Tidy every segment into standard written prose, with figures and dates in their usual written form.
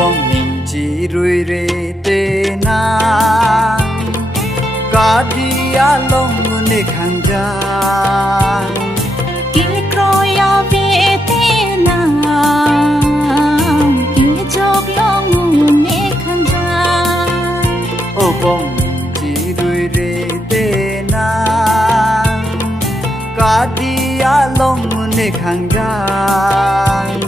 bong mình chỉ rui rê tê na cả đi long nê khang giang kí croya về tê na kí chok long nê khang giang ô bong mình chỉ rui rê tê na cả đi long nê khang giang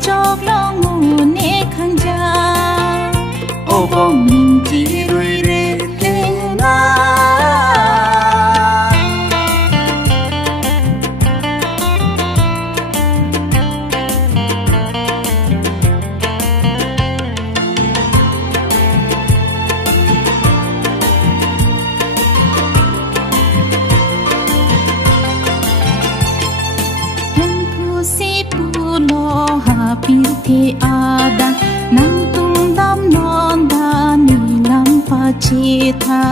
chok long nê khang giang ô bong mình chỉ rui rê tê na pil the ada nang tung dam non da ni lam pa chi tha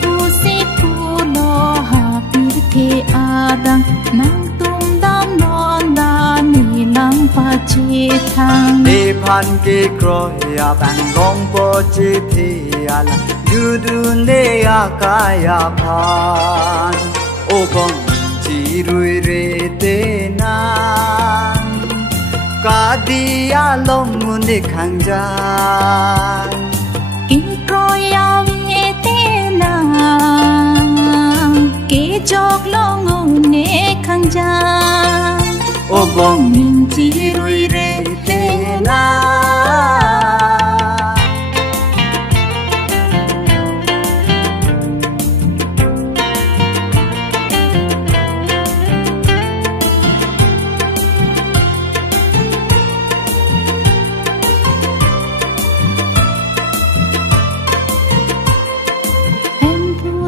pu si pu lo ha pil the ada nang tung dam non da ni lam pa chi tha ni phan ke kro ya bang long po chi thi ala du du ne ya ka ya phan ô bong chỉ rui rê tê na cả đi long nê khang giang kí croya về tê na kí chok long nê khang giang ô bong mình chỉ rui rê tê na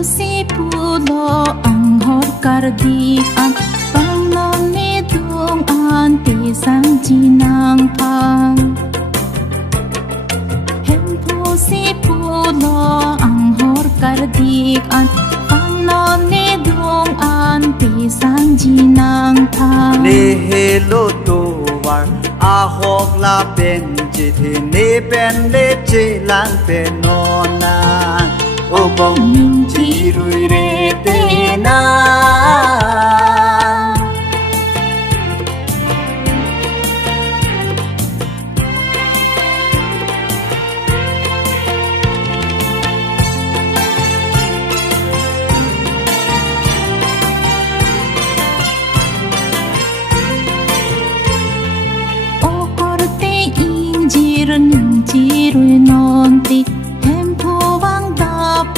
si pulo ang hor kardi an pang non ni dung an ti sang chi nang pang hem pu si pulo ang hor kardi an pang non ni dung an ti sang chi nang pang ne hello to war a hok la pen chi thi ne pen le chi lang pen non na ô bong mình chỉ rui rê tê na ô corte injir ning chỉ rui non ti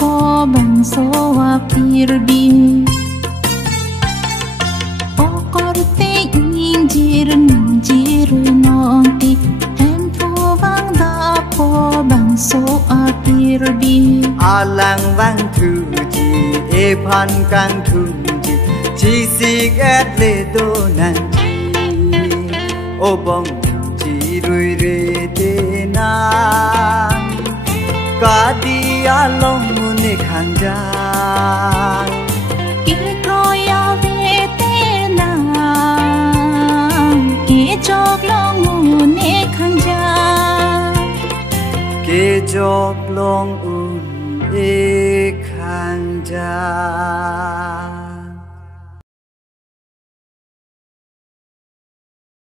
po bang so wa pirbi o corte injir ninjir nonti hem po bang da po bang so a pirbi alang vang thu ji e phan kang thu ji ji si gat le do nan ji ô bong ji rui rê tê na cả đi long nê khang giang kí croya về tê na kí chok long nê khang giang kê chok long e khang giang